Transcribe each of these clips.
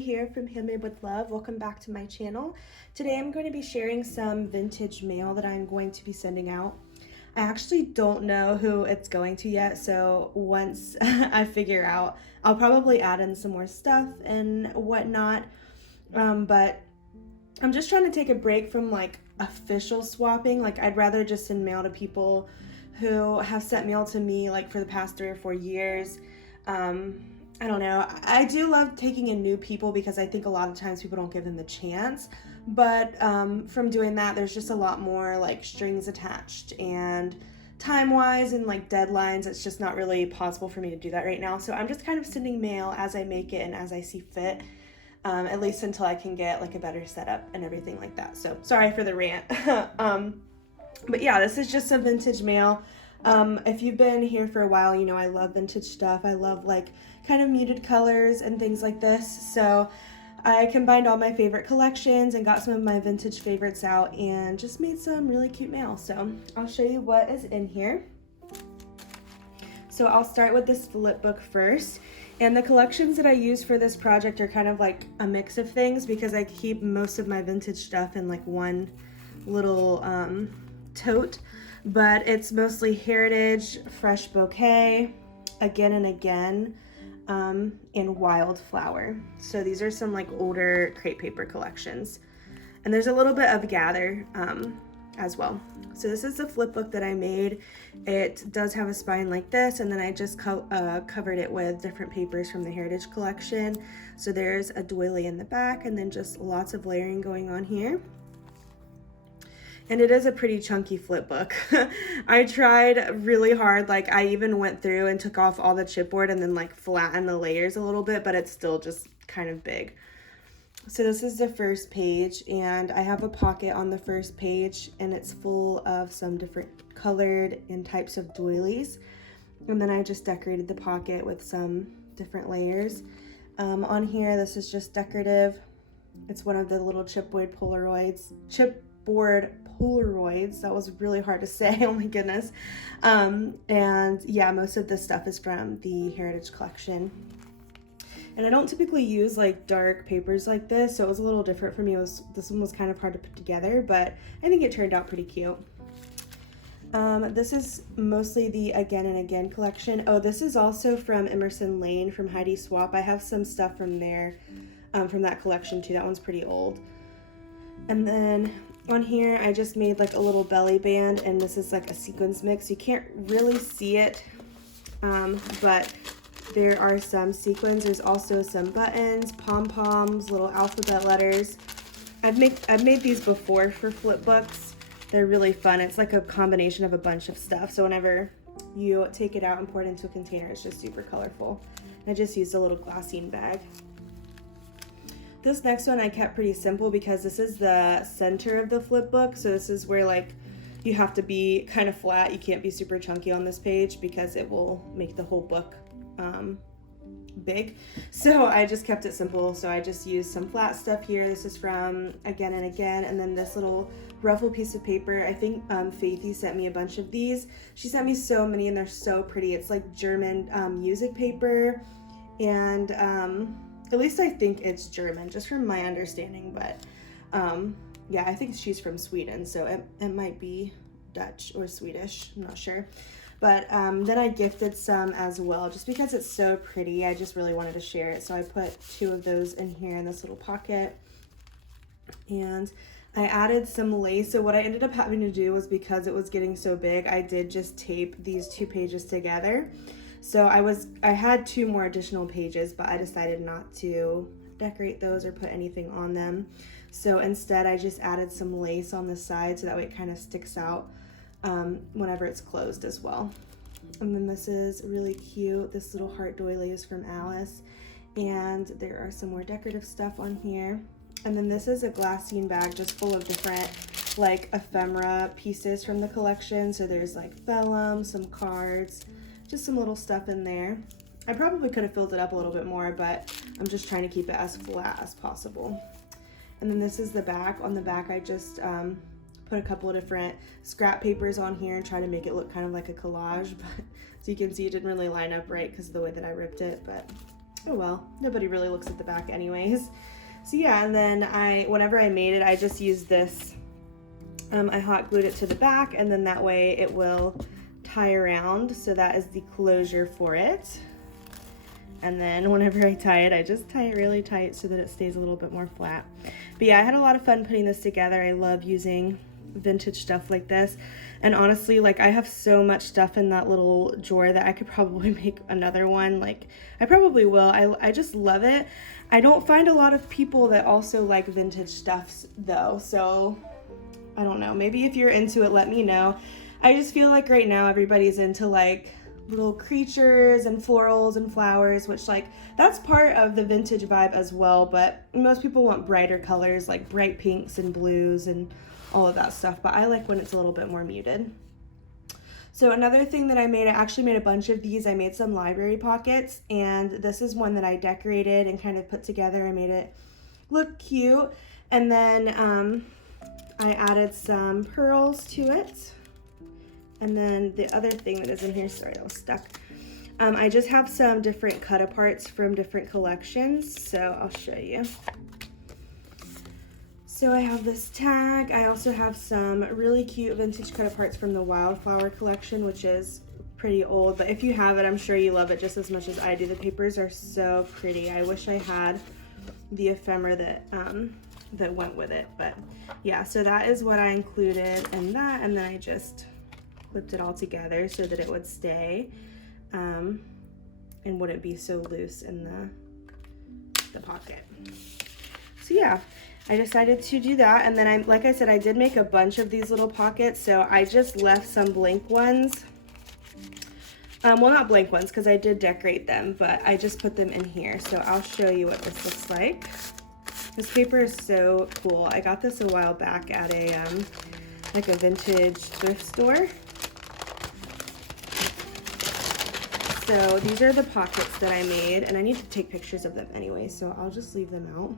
Emily here from Handmade with Love. Welcome back to my channel. Today I'm going to be sharing some vintage mail that I'm going to be sending out. I actually don't know who it's going to yet, so once I figure out, I'll probably add in some more stuff and whatnot. But I'm just trying to take a break from like official swapping. Like I'd rather just send mail to people who have sent mail to me like for the past 3 or 4 years. I don't know. I do love taking in new people because I think a lot of times people don't give them the chance. But from doing that, there's just a lot more like strings attached and time-wise and like deadlines. It's just not really possible for me to do that right now. So I'm just kind of sending mail as I make it and as I see fit, at least until I can get like a better setup and everything like that. So sorry for the rant. But yeah, this is just some vintage mail. If you've been here for a while, you know I love vintage stuff. I love like kind of muted colors and things like this. So I combined all my favorite collections and got some of my vintage favorites out and just made some really cute mail. So I'll show you what is in here. So I'll start with this flip book first. And the collections that I use for this project are kind of like a mix of things because I keep most of my vintage stuff in like one little tote. But it's mostly Heritage, Fresh Bouquet, Again and Again, and Wildflower. So these are some like older crepe paper collections. And there's a little bit of Gather as well. So this is the flip book that I made. It does have a spine like this, and then I just covered it with different papers from the Heritage collection. So there's a doily in the back, and then just lots of layering going on here. And it is a pretty chunky flip book. I tried really hard. Like I even went through and took off all the chipboard and then like flattened the layers a little bit, but it's still just kind of big. So this is the first page, and I have a pocket on the first page, and it's full of some different colored and types of doilies. And then I just decorated the pocket with some different layers. On here, this is just decorative. It's one of the little chipboard Polaroids. That was really hard to say. Oh my goodness. And yeah, most of this stuff is from the Heritage collection. And I don't typically use like dark papers like this, so it was a little different for me. This one was kind of hard to put together, but I think it turned out pretty cute. This is mostly the Again and Again collection. Oh, this is also from Emerson Lane from Heidi Swap. I have some stuff from there, from that collection too. That one's pretty old. And then on here, I just made like a little belly band, and this is like a sequins mix. You can't really see it, but there are some sequins. There's also some buttons, pom-poms, little alphabet letters. I've made these before for flip books. They're really fun. It's like a combination of a bunch of stuff. So whenever you take it out and pour it into a container, it's just super colorful. I just used a little glassine bag. This next one I kept pretty simple because this is the center of the flip book. So this is where like you have to be kind of flat. You can't be super chunky on this page because it will make the whole book big. So I just kept it simple. So I just used some flat stuff here. This is from Again and Again. And then this little ruffle piece of paper. I think Faithy sent me a bunch of these. She sent me so many and they're so pretty. It's like German music paper, and at least I think it's German, just from my understanding, but yeah, I think she's from Sweden, so it might be Dutch or Swedish, I'm not sure. But then I gifted some as well, just because it's so pretty. I just really wanted to share it, so I put 2 of those in here in this little pocket. And I added some lace. So what I ended up having to do was, because it was getting so big, I did just tape these 2 pages together. So I had 2 more additional pages, but I decided not to decorate those or put anything on them. So instead I just added some lace on the side so that way it kind of sticks out whenever it's closed as well. And then this is really cute. This little heart doily is from Alice. And there are some more decorative stuff on here. And then this is a glassine bag just full of different like ephemera pieces from the collection. So there's like vellum, some cards, just some little stuff in there. I probably could have filled it up a little bit more, but I'm just trying to keep it as flat as possible. And then this is the back. On the back, I just put a couple of different scrap papers on here and try to make it look kind of like a collage. But as you can see, it didn't really line up right because of the way that I ripped it. But Oh well, nobody really looks at the back anyways. So yeah, and then whenever I made it, I just used this, I hot glued it to the back, and then that way it will tie around, so that is the closure for it. And then whenever I tie it, I just tie it really tight so that it stays a little bit more flat. But yeah, I had a lot of fun putting this together. I love using vintage stuff like this. And honestly, like, I have so much stuff in that little drawer that I could probably make another one. Like, I probably will. I just love it. I don't find a lot of people that also like vintage stuff though. So I don't know. Maybe if you're into it, let me know. I just feel like right now everybody's into like little creatures and florals and flowers, which, like, that's part of the vintage vibe as well, but most people want brighter colors, like bright pinks and blues and all of that stuff, but I like when it's a little bit more muted. So another thing that I actually made a bunch of these. I made some library pockets, and this is one that I decorated and kind of put together. I made it look cute, and then I added some pearls to it. And then the other thing that is in here, sorry, that was stuck. I just have some different cut aparts from different collections, so I'll show you. So I have this tag. I also have some really cute vintage cut aparts from the Wildflower collection, which is pretty old, but if you have it, I'm sure you love it just as much as I do. The papers are so pretty. I wish I had the ephemera that went with it, but yeah, so that is what I included in that, and then I just clipped it all together so that it would stay and wouldn't be so loose in the pocket. So yeah, I decided to do that, and then like I said, I did make a bunch of these little pockets, so I just left some blank ones. Well, not blank ones because I did decorate them, but I just put them in here. So I'll show you what this looks like. This paper is so cool. I got this a while back at like a vintage thrift store. So these are the pockets that I made, and I need to take pictures of them anyway, so I'll just leave them out.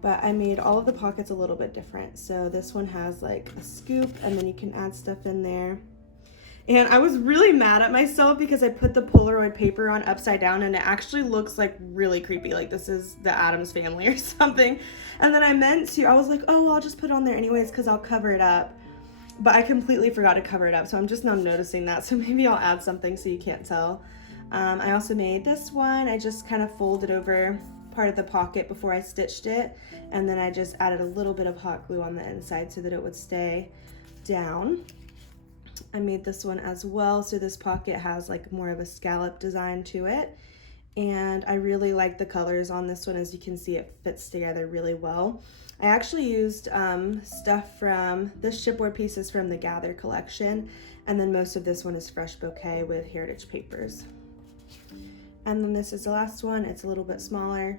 But I made all of the pockets a little bit different. So this one has like a scoop, and then you can add stuff in there. And I was really mad at myself because I put the Polaroid paper on upside down, and it actually looks like really creepy, like this is the Addams Family or something. And then I was like, oh, well, I'll just put it on there anyways because I'll cover it up. But I completely forgot to cover it up, so I'm just now noticing that. So maybe I'll add something so you can't tell. I also made this one. I just kind of folded over part of the pocket before I stitched it, and then I just added a little bit of hot glue on the inside so that it would stay down. I made this one as well, so this pocket has like more of a scallop design to it, and I really like the colors on this one. As you can see, it fits together really well. I actually used stuff from this chipboard pieces from the Gather collection, and then most of this one is fresh bouquet with heritage papers. And then this is the last one. It's a little bit smaller,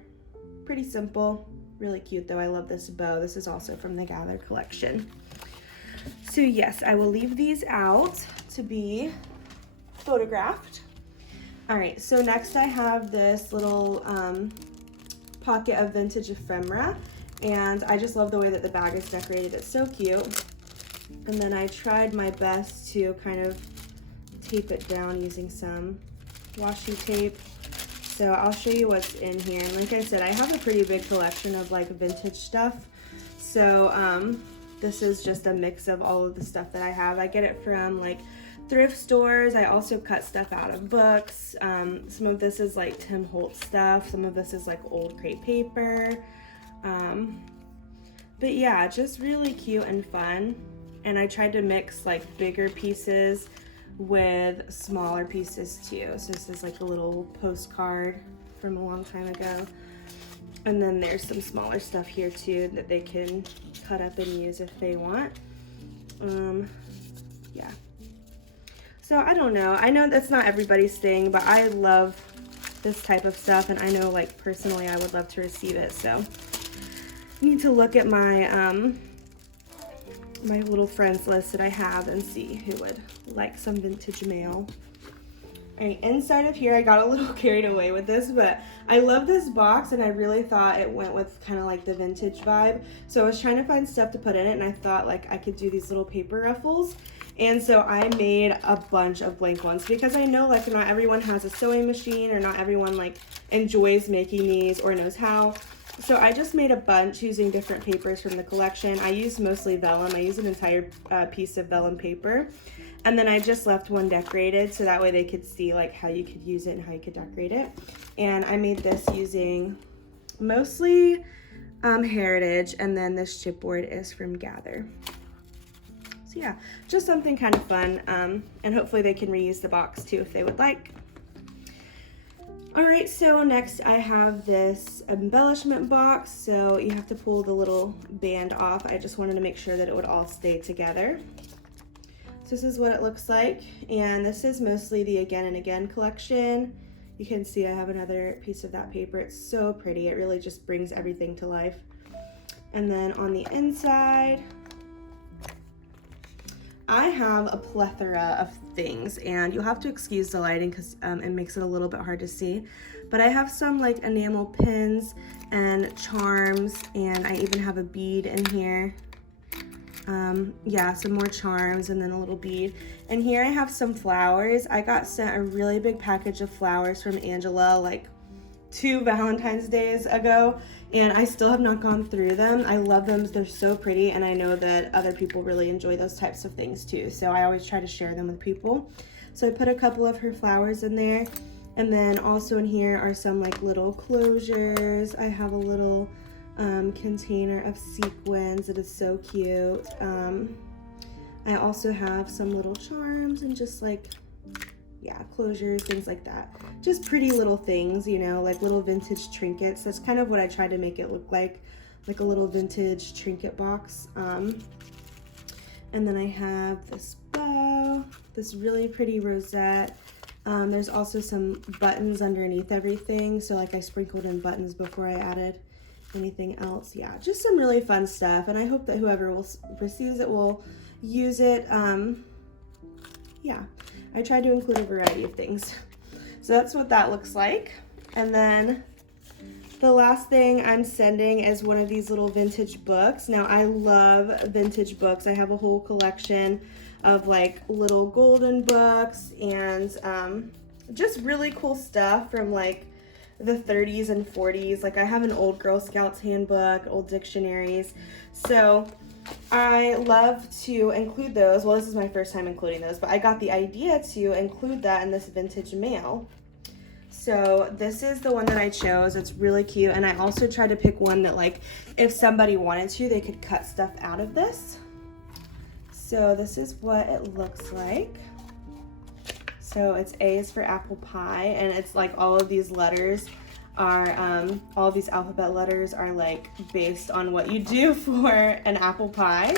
pretty simple, really cute though. I love this bow. This is also from the Gather collection. So yes, I will leave these out to be photographed. All right, so next I have this little pocket of vintage ephemera, and I just love the way that the bag is decorated. It's so cute. And then I tried my best to kind of tape it down using some washi tape. So I'll show you what's in here. And like I said, I have a pretty big collection of like vintage stuff. So this is just a mix of all of the stuff that I have. I get it from like thrift stores. I also cut stuff out of books. Some of this is like Tim Holtz stuff. Some of this is like old crepe paper. But yeah, just really cute and fun. And I tried to mix like bigger pieces with smaller pieces too. So this is like a little postcard from a long time ago. And then there's some smaller stuff here too that they can cut up and use if they want. Yeah. So I don't know. I know that's not everybody's thing, but I love this type of stuff, and I know like personally I would love to receive it. So I need to look at my my little friends list that I have and see who would like some vintage mail. All right, inside of here, I got a little carried away with this, but I love this box, and I really thought it went with kind of like the vintage vibe. So I was trying to find stuff to put in it, and I thought like I could do these little paper ruffles. And so I made a bunch of blank ones because I know like not everyone has a sewing machine, or not everyone like enjoys making these or knows how. So I just made a bunch using different papers from the collection. I used mostly vellum. I used an entire piece of vellum paper. And then I just left one decorated so that way they could see like how you could use it and how you could decorate it. And I made this using mostly Heritage, and then this chipboard is from Gather. So yeah, just something kind of fun, and hopefully they can reuse the box too if they would like. All right, so next I have this embellishment box. So you have to pull the little band off. I just wanted to make sure that it would all stay together. So this is what it looks like, and this is mostly the Again and Again collection. You can see I have another piece of that paper. It's so pretty. It really just brings everything to life. And then on the inside, I have a plethora of things, and you'll have to excuse the lighting because it makes it a little bit hard to see. But I have some like enamel pins and charms, and I even have a bead in here. Yeah, some more charms and then a little bead. And here I have some flowers. I got sent a really big package of flowers from Angela like 2 Valentine's days ago, and I still have not gone through them. I love them. They're so pretty, and I know that other people really enjoy those types of things too. So I always try to share them with people. So I put a couple of her flowers in there. And then also in here are some like little closures. I have a little container of sequins that is so cute. I also have some little charms and just like, yeah, closures, things like that. Just pretty little things, you know, like little vintage trinkets. That's kind of what I tried to make it look like a little vintage trinket box. And then I have this bow, this really pretty rosette. There's also some buttons underneath everything. So like I sprinkled in buttons before I added anything else. Yeah, just some really fun stuff, and I hope that whoever receives it will use it. Yeah, I tried to include a variety of things. So that's what that looks like. And then the last thing I'm sending is one of these little vintage books. Now I love vintage books. I have a whole collection of like little golden books and just really cool stuff from like the 30s and 40s. Like I have an old Girl Scouts handbook, old dictionaries. So I love to include those. Well, this is my first time including those, but I got the idea to include that in this vintage mail. So this is the one that I chose. It's really cute. And I also tried to pick one that like if somebody wanted to, they could cut stuff out of this. So this is what it looks like. So it's A is for apple pie, and it's like all of these letters are, all of these alphabet letters are like based on what you do for an apple pie.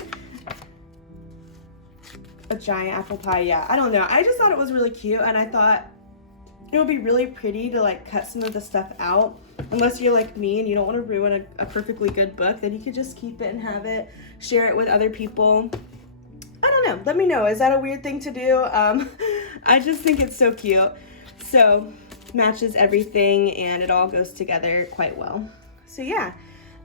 A giant apple pie, yeah, I don't know. I just thought it was really cute, and I thought it would be really pretty to like cut some of the stuff out. Unless you're like me and you don't want to ruin a perfectly good book, then you could just keep it and have it, share it with other people. I don't know. Let me know. Is that a weird thing to do? I just think it's so cute. So matches everything and it all goes together quite well. So yeah,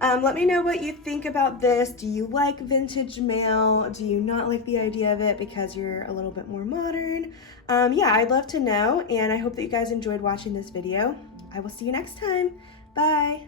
let me know what you think about this. Do you like vintage mail? Do you not like the idea of it because you're a little bit more modern? Yeah, I'd love to know, and I hope that you guys enjoyed watching this video. I will see you next time. Bye.